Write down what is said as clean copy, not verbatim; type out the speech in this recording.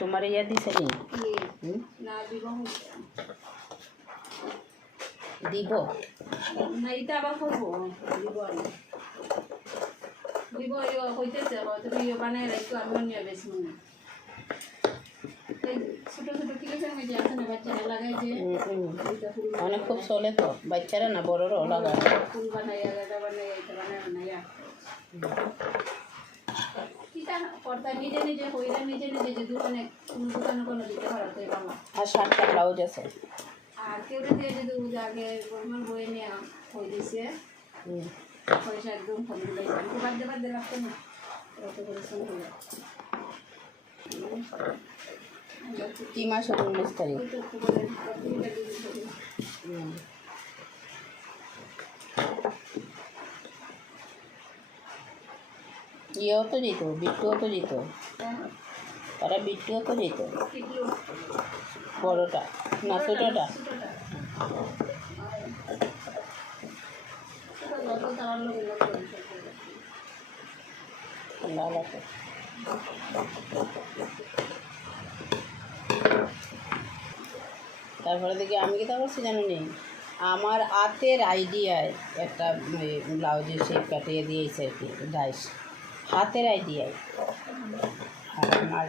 তোমার ইয়া দিছে নি না দিব দিব না এটা আবার করবো দিব আমি দিব কইতেছে তুমি বানাই রাখো আমি নিয়ে বেশি মনে ছোটো ছোটো কিলোফের মধ্যে আছে না বাচ্চারা লাগাই যে অনেক খুব চলে তো বাচ্চারা না বড়রাও লাগায় ফুল বানাই এটা বানাই এটা বানাইয়া কিটা পর্দা নিজে নিজে হইরা নিজে নিজে যে দোকানে কোনো দিতে পারতে ভালো আর 60টা ব্লাউজ আছে আর কেউ দিয়ে যদি আগে আমার বই নিয়ে হয়ে দিছে পয়সা একদম কম দিয়েছে আমি তো বাদ দিয়ে রাখতো না কত করে শুনতে কি মাস 19 তারিখ ইয়েও তো যেত বিট্টুও তো যেত তারা বিট্টুও তো যেত বড়টা না ছোটোটা লাল আছে তারপরে দেখি আমি কি তা করছি জানো নি আমার হাতের আইডিয়ায় একটা ব্লাউজের শেপ কাটিয়ে দিয়েছে আর কি ডাইস হাতের আইডিয়ায় আর আমার